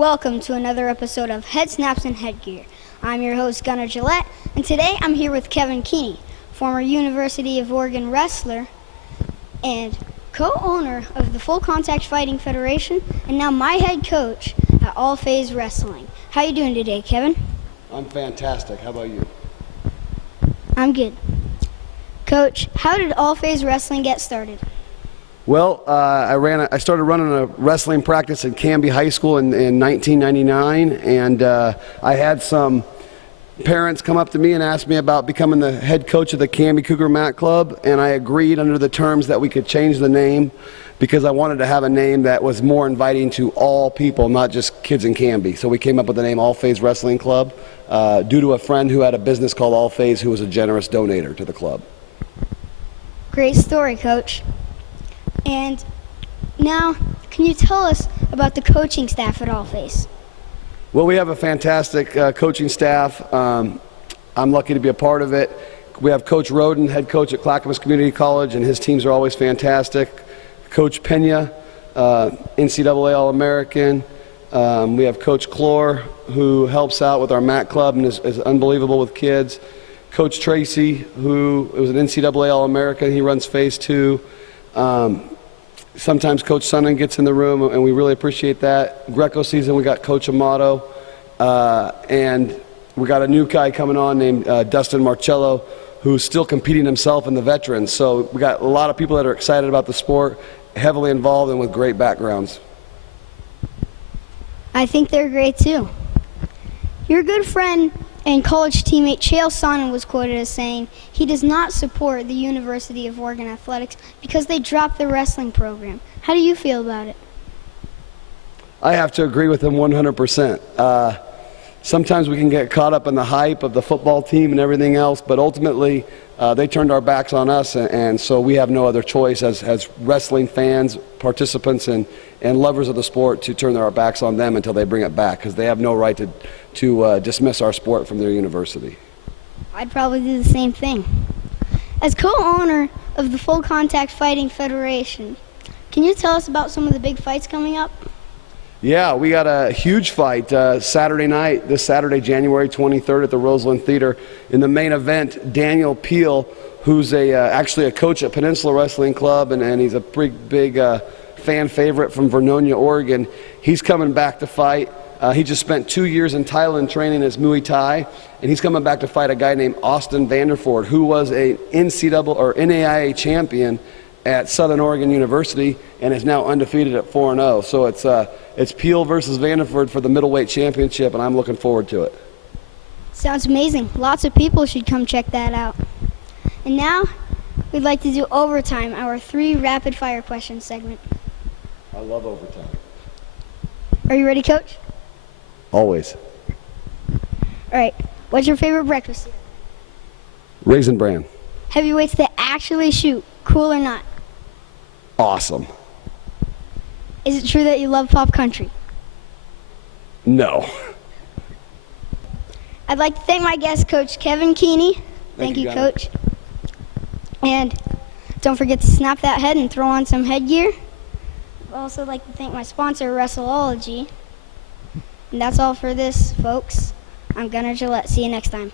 Welcome to another episode of Headsnaps Head Gear. I'm your host, Gillett, and today I'm here with Keeney, former University of Oregon wrestler and co-owner of the Full Contact Fighting Federation, and now my head coach at All Phase Wrestling. How you doing today, Kevin? I'm fantastic. How about you? I'm good. Coach, how did All Phase Wrestling get started? Well, I started running a wrestling practice at Canby High School in 1999, and I had some parents come up to me and ask me about becoming the head coach of the Canby Cougar Mat Club, and I agreed under the terms that we could change the name because I wanted to have a name that was more inviting to all people, not just kids in Canby. So we came up with the name All Phase Wrestling Club due to a friend who had a business called All Phase who was a generous donator to the club. Great story, Coach. And now, can you tell us about the coaching staff at All Phase? Well, we have a fantastic coaching staff. I'm lucky to be a part of it. We have Coach Roden, head coach at Clackamas Community College, and his teams are always fantastic. Coach Pena, NCAA All-American. We have Coach Clore, who helps out with our mat club and is unbelievable with kids. Coach Tracy, who was an NCAA All-American. He runs Phase 2. Sometimes Coach Sonnen gets in the room, and we really appreciate that. Greco season, we got Coach Amato, and we got a new guy coming on named Dustin Marcello, who's still competing himself in the veterans. So we got a lot of people that are excited about the sport, heavily involved, and with great backgrounds. I think they're great too. Your good friend and college teammate Chael Sonnen was quoted as saying he does not support the University of Oregon athletics because they dropped the wrestling program. How do you feel about it? I have to agree with him 100%. Sometimes we can get caught up in the hype of the football team and everything else, but ultimately they turned our backs on us, and so we have no other choice as wrestling fans, participants, and lovers of the sport to turn our backs on them until they bring it back, because they have no right to dismiss our sport from their university. I'd probably do the same thing. As co-owner of the Full Contact Fighting Federation, can you tell us about some of the big fights coming up? Yeah, we got a huge fight Saturday night, this Saturday, January 23rd at the Roseland Theater. In the main event, Daniel Peel, who's actually a coach at Peninsula Wrestling Club, and he's a big fan favorite from Vernonia, Oregon. He's coming back to fight. He just spent 2 years in Thailand training as Muay Thai, and he's coming back to fight a guy named Austin Vanderford, who was a NCAA or NAIA champion at Southern Oregon University and is now undefeated at 4-0. So it's Peel versus Vanderford for the middleweight championship, and I'm looking forward to it. Sounds amazing. Lots of people should come check that out. And now, we'd like to do Overtime, our 3 rapid-fire question segment. I love overtime. Are you ready, Coach? Always. All right. What's your favorite breakfast cereal? Raisin Bran. Heavyweights that actually shoot, cool or not? Awesome. Is it true that you love pop country? No. I'd like to thank my guest, Coach Kevin Keeney. Thank you, Gunnar. Coach. And don't forget to snap that head and throw on some headgear. I'd also like to thank my sponsor, Wrestleology. And that's all for this, folks. I'm Gunnar Gillett. See you next time.